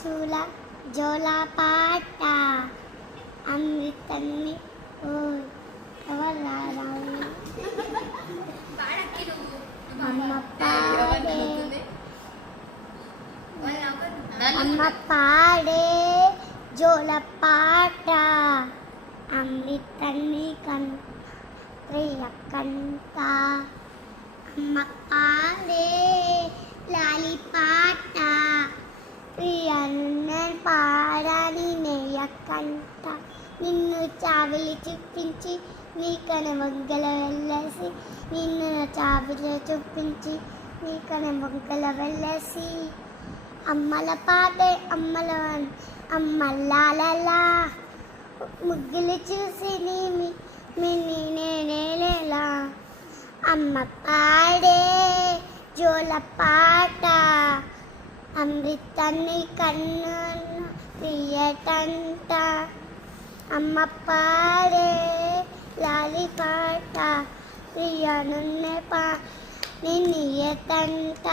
చూల జోలపాట అమృతాన్ని ఓయ్ ఎవరు రావాలి అమ్మ పాడే అమ్మ పాడే జోలపాట అమృతాన్ని ప్రియ కంట అమ్మ పాడే లాలి పాట ప్రియ పాడని నేయ కంట నిన్ను చావిలి చూపించి నీకనే మొగ్గల వెళ్ళేసి నిన్ను చావిలి చూపించి నీకనే మొగ్గల వెళ్ళేసి అమ్మల పాటే అమ్మల అమ్మలాలలా ముగ్గులు చూసి నేనేలా అమ్మ పాడే జోల పాట అమృతాన్ని కన్ను ప్రియటంట అమ్మ పాడే లాలి పాట ప్రియనున్నే నిన్నియతంట